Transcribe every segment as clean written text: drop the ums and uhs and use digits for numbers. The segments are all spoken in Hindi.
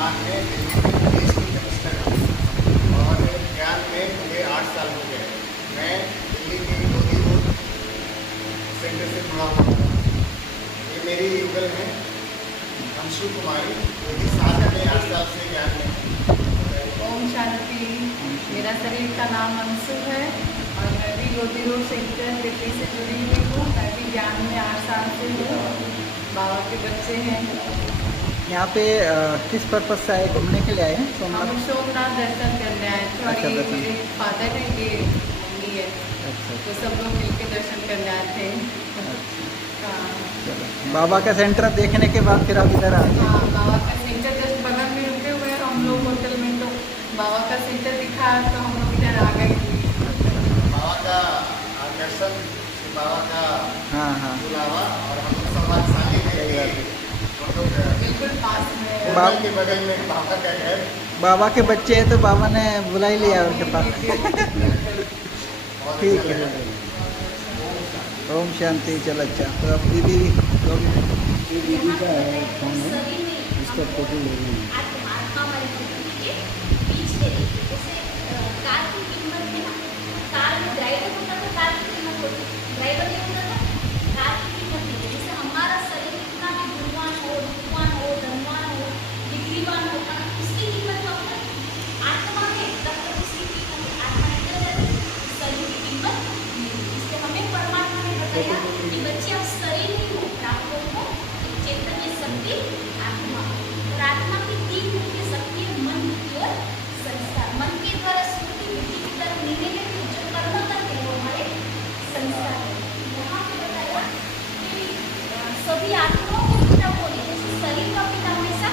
वर्तमान में दिल्ली में PhD सेमेस्टर है और ज्ञान में मुझे 8 साल हो गए। मैं दिल्ली की लोधी रोड सेंटर से जुड़ा हुआ हूँ। ये मेरी युगल है अंशु कुमारी, जो कि साथ में 8 साल से ज्ञान में है। ओम शांति। मेरा शरीर का नाम अंशु है और मैं भी लोधी रोड सेंटर दिल्ली से जुड़ी हुई हूँ। मैं भी ज्ञान में 8 साल से हूँ। बाबा के बच्चे हैं। यहाँ पे किस पर्पज से आए, घूमने के लिए आए हैं? हम सोमनाथ दर्शन करने आए थे और अच्छा, ये दर्शन। मेरे फादर है, ये मम्मी है, अच्छा, तो सब लोग मिलकर दर्शन करने आए थे। हाँ चलो। बाबा का सेंटर देखने के बाद फिर आप इधर आ गए। हाँ, बाबा का सेंटर जस्ट बगल में रुके हुए हैं हम लोग होटल में, तो बाबा का सेंटर दिखा तो हम लोग इधर आ गए। बाबा का आकर्षण, बाबा का हाँ। बुलावा और हम लोग सब आज शादी में सही बात है। हम लोग बिल्कुल पास में है। बाबा होटल के बगल में बाबा का घर। बाबा के बच्चे हैं तो बाबा ने बुला ही लिया उनके पास। बहुत ठीक अच्छा है। लगा। ओम शांति। चलो अच्छा, तो अब दीदी लोग ये दीदी का है फोन है, इसका फोटो ले रही है। आत्मा वाली पृथ्वी के बीच ले रही है। जैसे कार की कीमत है ना, कार में ड्राइवर होता था, कार की कीमत होती, ड्राइवर नहीं होता था, कार की कीमत नहीं है। जैसे हमारा शरीर कितना भी गुणवान हो, रूपवान हो, धनवान हो, डिग्रीवान हो, उसकी कीमत क्या होता है? आत्मा है तब तक उसकी कीमत है। आत्मा निकल जाती है, शरीर की कीमत नहीं है। इसलिए हमें परमात्मा ने बताया कि बच्चे आप शरीर नहीं हो, आपको हो चैतन्य शक्ति आत्मा, और आत्मा की 3 मुख्य शक्ति है, मन, बुद्धि और संस्कार। मन के द्वारा स्मृति, बुद्धि की तरफ निर्णय लेते हैं, जो कर्म करते हैं वो हमारे संस्कार है। यहाँ पे बताया कि सभी आत्माओं के पिता कौन है? जैसे शरीर का पिता हमेशा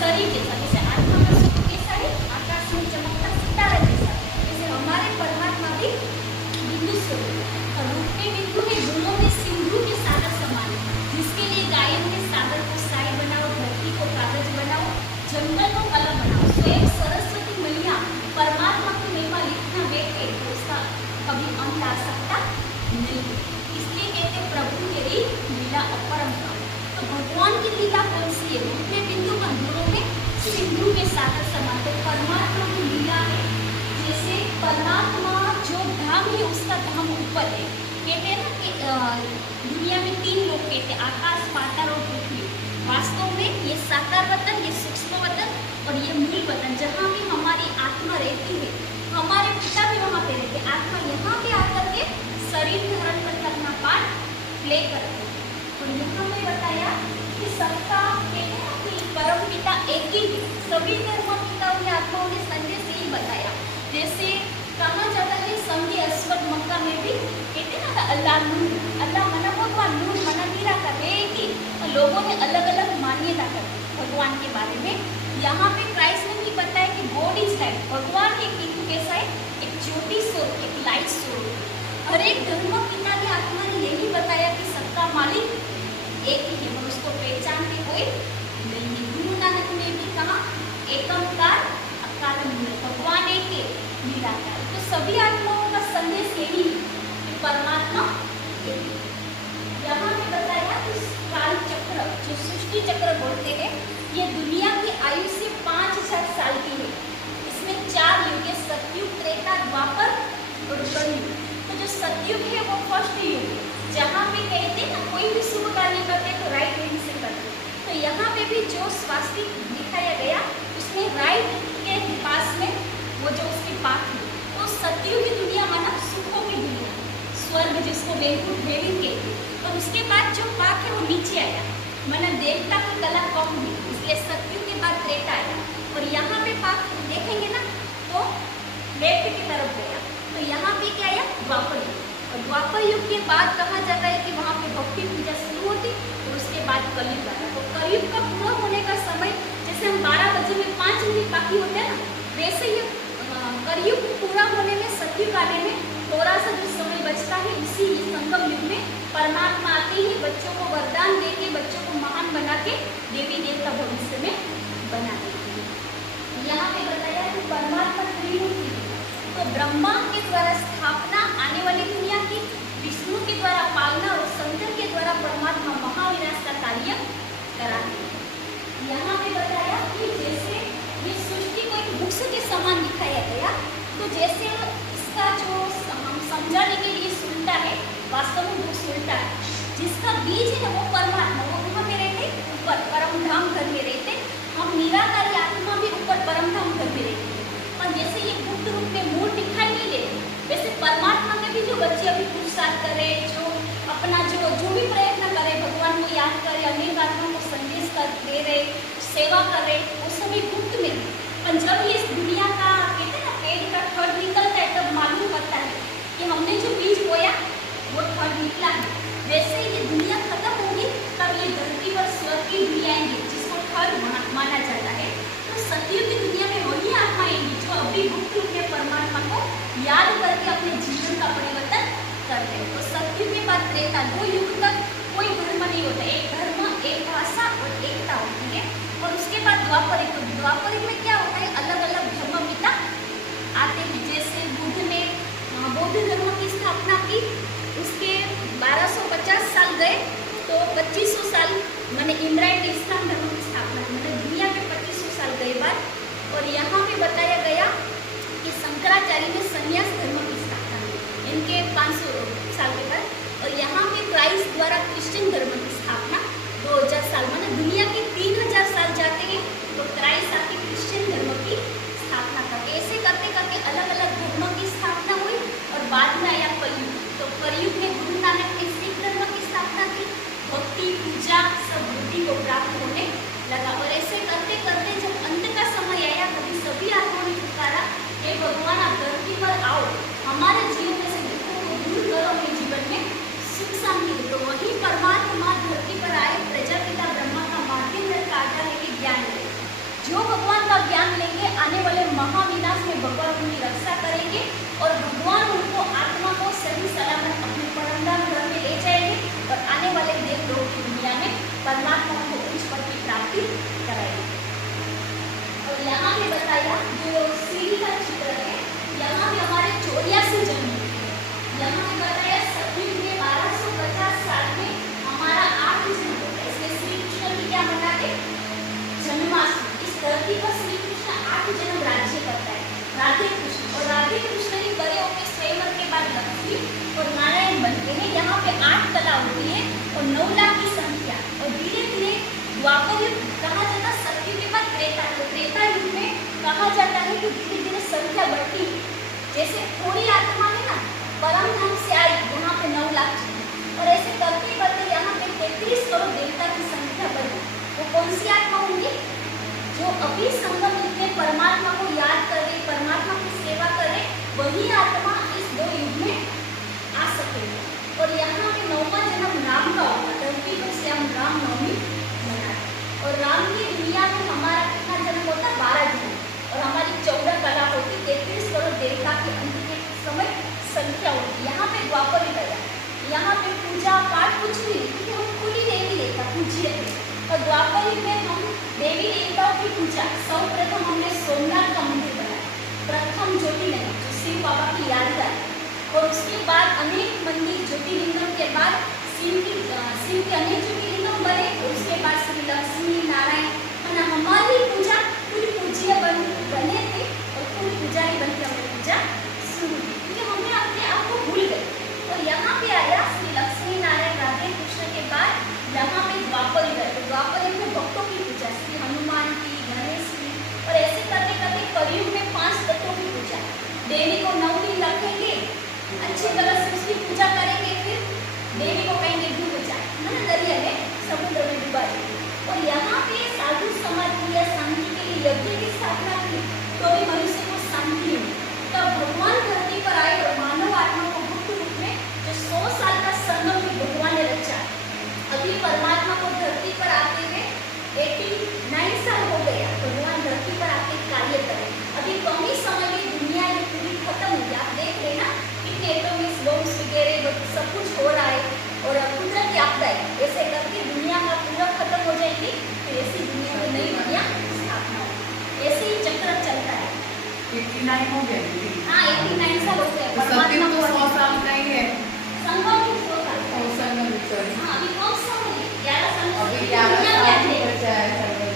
शरीर जैसा, जैसे आत्मा का स्वरूप कैसा है? आकाश में चमकता सितारा जैसा। जैसे हमारे परमात्मा भी बिंदु स्वरूप और रूप में बिंदु है, गुणों में सिंधु के सागर समान है। जिसके लिए गायों ने सागर को साई बनाओ, धरती को कागज बनाओ, जंगल को कलम बनाओ। स्वयं सरस्वती मैया परमात्मा की महिमा लिखना बैठे तो उसका कभी अंत आ सकता नहीं। इसलिए कहते प्रभु तेरी लीला अपरंपार। तो भगवान की लीला कौन सी है? रूप में बिंदु, गुणों में सिंधु के सागर समान। तो परमात्मा की लीला है। जैसे परमात्मा जो धाम है उसका धाम ऊपर है। कहते हैं ना कि दुनिया में 3 लोग कहते हैं, आकाश, पाताल और पृथ्वी। वास्तव में ये साकार वतन, ये सूक्ष्म वतन और ये मूल वतन, जहाँ भी हमारी आत्मा रहती है, हमारे पिता भी वहाँ पे रहते हैं। आत्मा यहाँ पे आकर के शरीर धारण करके अपना पार्ट प्ले करते हैं। और यहाँ में बताया कि सबका कहते हैं ना कि परम पिता एक ही है। सभी धर्म पिताओं ने, आत्माओं ने संदेश यही बताया। जैसे कहा जाता है संगे अस्वद मक्का में भी कहते हैं ना अल्लाह नूर, अल्लाह मना भगवान, नूर मना निराकार है कि लोगों ने अलग अलग मान्यता कर दी भगवान के बारे में। यहाँ पे क्राइस्ट ने भी बताया कि गॉड इज लाइट। भगवान एक बिंदु कैसा है? एक ज्योति स्वरूप, एक लाइट स्वरूप। हर एक धर्म पिता ने, आत्मा ने यही बताया कि सबका मालिक एक ही है और उसको पहचानते कोई नहीं है। गुरु नानक ने भी कहा एकमकार अकार मूल, भगवान एक है निराकार। तो सभी आत्माओं का संदेश यही है कि परमात्मा एक है। यहाँ पे बताया कि काल चक्र, जो सृष्टि चक्र बोलते हैं, ये दुनिया की आयु से 5000 साल की है। इसमें 4 युग है, सतयुग, त्रेता, द्वापर और कलयुग। तो जो सतयुग है वो फर्स्ट युग है, जहाँ पे कहते हैं ना कोई भी शुभ कार्य करते तो राइट हैंड से करते। तो यहाँ पे भी जो स्वास्तिक दिखाया गया उसमें राइट के पास में वो जो उसकी पाक है, तो सतयुग की दुनिया माना सुखों की दुनिया, स्वर्ग जिसको वैकुंठ देवी कहते। और उसके बाद जो पाक है वो नीचे आया, माना देवता की कला कम हुई, इसलिए सतयुग के बाद त्रेता आया। और यहाँ पे पाक देखेंगे ना तो लेफ्ट की तरफ गया, तो यहाँ पे क्या आया? द्वापर युग। और द्वापर युग के बाद कहा जाता है कि वहाँ पे भक्ति पूजा शुरू होती और उसके बाद कलयुग आया। तो कलयुग का पूरा होने का समय, जैसे हम 12 बजे में 5 मिनट बाकी होते हैं ना, वैसे ही कलयुग पूरा होने में, सतयुग आने में थोड़ा सा जो समय बचता है, इसी संगम युग में परमात्मा आते ही बच्चों को वरदान दे के, बच्चों को महान बना के देवी देवता भविष्य में बना देते हैं। यहाँ पे बताया कि परमात्मा त्रिमूर्ति है। तो ब्रह्मा के द्वारा स्थापना आने वाली दुनिया की, विष्णु के द्वारा पालना और शंकर के द्वारा परमात्मा महाविनाश का कार्य कराते हैं। यहाँ पे बताया कि जैसे रूप में मूड दिखाई नहीं देते, वैसे परमात्मा के भी जो बच्चे अभी पुरुषार्थ करे, जो अपना जो भी प्रयत्न करे, भगवान को याद करे, अनेक आत्माओं को संदेश कर दे रहे, सेवा कर रहे, वो सभी गुप्त में। पर जब ये इस दुनिया का कहते हैं ना पेड़ का फल निकलता है, तब मालूम पड़ता है कि हमने जो बीज बोया वो फल निकला है। वैसे ये दुनिया खत्म होगी तब ये धरती पर स्वर्ग की दुनिया आएंगी, जिसको फल माना जाता है। तो सतयुग की दुनिया में वही आत्मा आएंगी जो अभी गुप्त रूप में परमात्मा को याद करके अपने जीवन का परिवर्तन करते हैं। तो सतयुग के बाद त्रेता, 2 युग तक कोई धर्म नहीं होता, एक धर्म, एक भाषा और एकता होती है। और उसके बाद द्वापरिक, तो द्वापरिक में क्या होता है, अलग अलग धर्म पिता आते हैं। जैसे बुद्ध ने बौद्ध धर्म की स्थापना की, उसके 1250 साल गए तो 2500 साल मैंने इमरान ने इस्लाम धर्म की स्थापना की, मतलब दुनिया में 2500 साल गए बाद। और यहाँ पे बताया गया कि शंकराचार्य ने संन्यास धर्म की स्थापना की, इनके 500 साल के बाद। और यहाँ पे क्राइस्ट द्वारा क्रिश्चियन धर्म की स्थापना 2000 साल, मतलब दुनिया के 3000 साल जाते हैं तो क्राइस्ट आके क्रिश्चियन धर्म की स्थापना करते। ऐसे करते करते अलग अलग धर्मों की स्थापना हुई और बाद में आया कलयुग। तो कलयुग में गुरु नानक ने सिख धर्म की स्थापना की, भक्ति पूजा सब बुद्धि को प्राप्त होने लगा। और ऐसे करते करते जब अंत का समय आया तभी सभी आत्माओं ने पुकारा, हे भगवान आप धरती पर आओ, हमारे जीवन में से दुखों को दूर करो, अपने जीवन में सुख शांति दो। तो वही परमात्मा धरती पर आए, प्रजापिता ब्रह्मा का माध्यम आधार लेके ज्ञान ले। जो भगवान का ज्ञान लेंगे आने वाले महाविनाश में भगवान उनकी रक्षा करेंगे और भगवान उनको आत्मा को सही सलामत अपने परमधाम घर में ले जाएंगे और आने वाले देवलोक की दुनिया में परमात्मा को उच्च पद की प्राप्ति कराएंगे। और यहाँ पे बताया जो सीढ़ी का चित्र है, यहाँ पे हमारे 84 जन्म, यहाँ पे बताया सतयुग में 1250 साल में हमारा 8 जन्म होता है। इसलिए श्री कृष्ण की क्या मनाते, जन्माष्टमी। इस धरती पर श्री कृष्ण 8 जन्म राज्य करता है, राधे कृष्ण। और राधे कृष्ण ने बड़े होकर स्वयंवर के बाद लक्ष्मी और नारायण बनते हैं। यहाँ पे 8 कला होती है और 9 लाख की संख्या। और धीरे धीरे द्वापर युग कहा जाता, सतयुग के बाद त्रेता, तो त्रेता युग में कहा जाता है कि धीरे धीरे संख्या बढ़ती है। जैसे थोड़ी आत्मा है ना परम धाम से आई, यहाँ पे 9 लाख चली, और ऐसे करते करते यहाँ पे 33 करोड़ देवता की संख्या बढ़ी। वो कौन सी आत्मा होंगी, जो अभी संगम युग में परमात्मा को याद करे, परमात्मा की सेवा करे, वही आत्मा इस 2 युग में आ सकेगी। और यहाँ पे 9वां जन्म राम का होगा, धरती पर से हम राम नवमी मनाते। और राम की दुनिया में हमारा कितना जन्म होता है, 12 जन्म। और हमारी 14 कला होती, 33 करोड़ देवता के अंत के समय संख्या होती। यहाँ पे द्वापर युग आया, यहाँ पे पूजा पाठ कुछ भी नहीं, क्योंकि हम खुली देवी देवता पूजिए थे। और द्वापर युग में हम देवी देवताओं की पूजा, सर्वप्रथम हमने सोमनाथ का मंदिर बनाया, प्रथम ज्योतिर्लिंग जो शिव बाबा की यादगार। और उसके बाद अनेक मंदिर ज्योतिर्लिंगों के बाद शिव के अनेक ज्योतिर्लिंगम बने। और उसके बाद श्री लक्ष्मी नारायण है हमारी पूजा पूरी पूज्य बने थे और पूरी पुजारी बन के हमने पूजा शुरू की, क्योंकि हमने अपने आप को भूल गए। तो यहाँ पे आया श्री लक्ष्मी नारायण राधे कृष्ण के बाद यहाँ पे द्वापर युग है। तो द्वापर युग में भक्तों की पूजा, श्री हनुमान की, गणेश की। और ऐसे करते करते कलयुग में 5 तत्वों की पूजा, देवी को 9 दिन रखेंगे, अच्छी तरह से उसकी पूजा करेंगे, फिर देवी को कहेंगे डूब जाए, है ना, दरिया में समुद्र में डुबा देंगे। और यहाँ पे साधु समाज की शांति के लिए यज्ञ की स्थापना की, तो भी मनुष्य को शांति हुई। तब भगवान धरती पर आए और मानव आत्मा को गुप्त रूप में जो 100 साल का संगम भी भगवान ने रचा। अभी परमात्मा को धरती पर आते हुए 89 साल हो गया, भगवान धरती पर आके कार्य करें। अभी कम ही समय में दुनिया में पूरी खत्म हो गया, आप देख रहे ना कितने एटॉमिक बॉम्ब्स वगैरह सब कुछ हो रहा है और कुदरती आपदा है। ऐसे करके दुनिया का पूरा खत्म हो जाएगी, फिर ऐसी दुनिया में नई दुनिया स्थापना होगी। ऐसे ही चक्र चलता है। 89 हो गया, हाँ 89 साल हो गए। परमात्मा को 100 साल का ही है, संगम भी 100 साल का है। हाँ अभी कौन सा हो गया, 11 साल अभी 11 साल बचा है।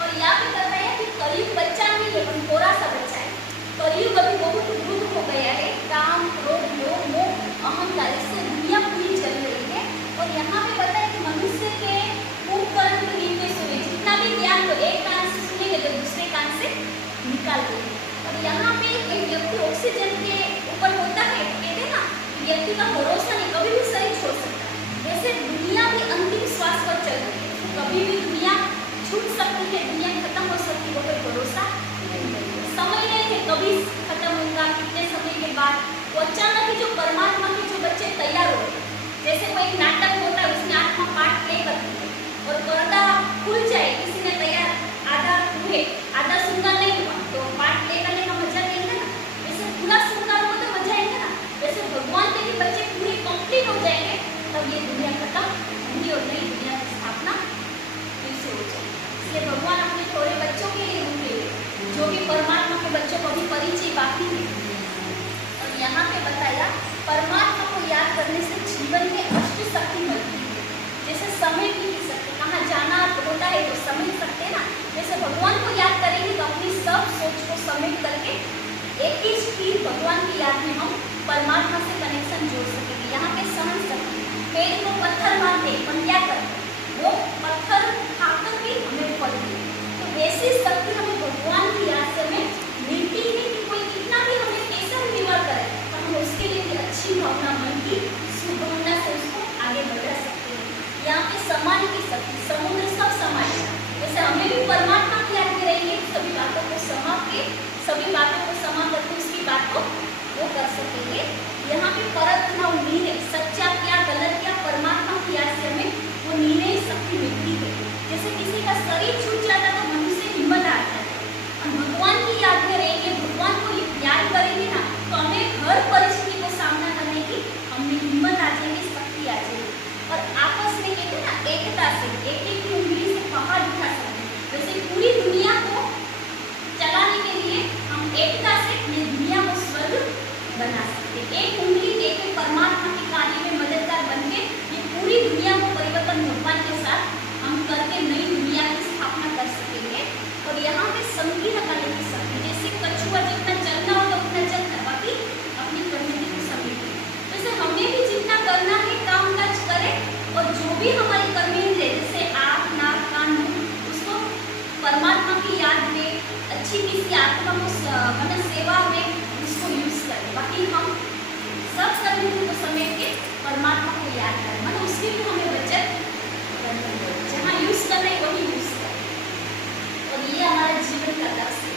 और यहाँ पे कहता है कि कलयुग बच्चा नहीं है, पर थोड़ा सा बच्चा है। कलयुग अभी बहुत वृद्ध हो गया है, काम क्रोध लोभ मोह अहंकार इससे दुनिया पूरी चल रही है। और यहाँ पे पता है कि मनुष्य के उपकरण की नींद में सोए, जितना भी ज्ञान को एक कान से सुनेंगे तो दूसरे कान से निकाल देंगे। और यहाँ पे एक व्यक्ति ऑक्सीजन के ऊपर होता है, कहते हैं ना व्यक्ति का भरोसा नहीं, कभी भी शरीर छोड़ सकता है। वैसे दुनिया भी अंतिम श्वास पर चल रही है, तो कभी भी दुनिया छूट सकती है, दुनिया खत्म हो सकती है, कोई भरोसा नहीं। समय नहीं है कभी खत्म होगा, कितने समय के बाद वो अचानक ही जो परमात्मा के जो बच्चे तैयार हो, जैसे कोई एक नाटक होता है उसमें आत्मा पार्ट प्ले करती है और पर्दा खुल जाए, किसी ने तैयार आधा हुए आधा श्रृंगार नहीं हुआ तो पार्ट प्ले करने का मजा लेंगे ना, वैसे पूरा श्रृंगार हो तो मजा आएगा ना। वैसे भगवान के भी बच्चे पूरे कंप्लीट हो जाएंगे तब ये दुनिया खत्म होगी और नई दुनिया की स्थापना फिर से हो जाएगी। इसलिए भगवान अपने थोड़े बच्चों के लिए रुके हुए, जो भी परमात्मा के बच्चों को भी परिचय बाकी है। और यहाँ पे बताया परमात्मा को याद करने से जीवन में अष्ट शक्ति मिलती है, जैसे समय की शक्ति, कहाँ जाना होता है तो समझ सकते ना, जैसे भगवान को याद करेंगे तो अपनी सब सोच को समेट करके एक ही स्थिर भगवान की याद में हम परमात्मा से कनेक्शन जोड़ सकेंगे। यहाँ पे समझ सकते पेड़ को पत्थर मारते पर क्या करते, वो पत्थर खाकर भी हमें फल दे, तो वैसी शक्ति हमें भगवान की याद से हमें मिलती है कि कोई कितना भी हमें कैसा भी व्यवहार करे तो हम उसके लिए भी अच्छी भावना, मन की शुभभावना से उसको आगे बढ़ा सकते हैं। यहाँ पे समाज की शक्ति, समुद्र सब समाज है, जैसे हमें भी परमात्मा की याद में रहेंगे सभी बातों को समा के, सभी बातों को समा करके उसकी बात को वो कर सकेंगे। यहाँ पे परत ना निर्णय, सच्चा क्या गलत क्या, परमात्मा की याद से हमें वो निर्णय शक्ति मिलती है। जैसे किसी का शरीर छूट जाता तो मनुष्य हिम्मत आ जाता है, और भगवान की याद में रहेंगे, भगवान को याद करेंगे ना तो हमें हर परिस्थिति को सामना करने की हमें हिम्मत आ जाएगी, शक्ति आ जाएगी। और आपस में कहते हैं ना एकता से, एक एक की उंगली से पहाड़ उठा सकते हैं, वैसे पूरी दुनिया को चलाने के लिए हम एकता से ये दुनिया को स्वर्ग बना सकते हैं। एक उंगली एक परमात्मा के कार्य में मददगार बनके ये पूरी दुनिया को परिवर्तन भगवान के साथ हम करके नई दुनिया की स्थापना कर सकेंगे। और यहाँ पे संगीत करने की शक्ति, जैसे कछुआ जितना चलना होगा उतना चलता, बाकी अपनी प्रकृति को समेटे, जैसे हमें भी जितना करना है काम काज करें और जो भी हमारी कर्मेंद्रिय जैसे आँख नाक कान मुंह उसको परमात्मा की याद में अच्छी किसी आत्मा को मतलब सेवा में उसको यूज करें, बाकी हम सब कर्मेंद्रिय को समेट के परमात्मा को याद करें, मतलब उसकी भी हमें बचत करनी है, जहाँ यूज कर रहे वही यूज करें। और ये हमारे जीवन का लक्ष्य है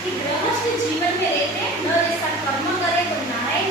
कि गृहस्थ जीवन में रहते न ऐसा कर्म करे तो नारायण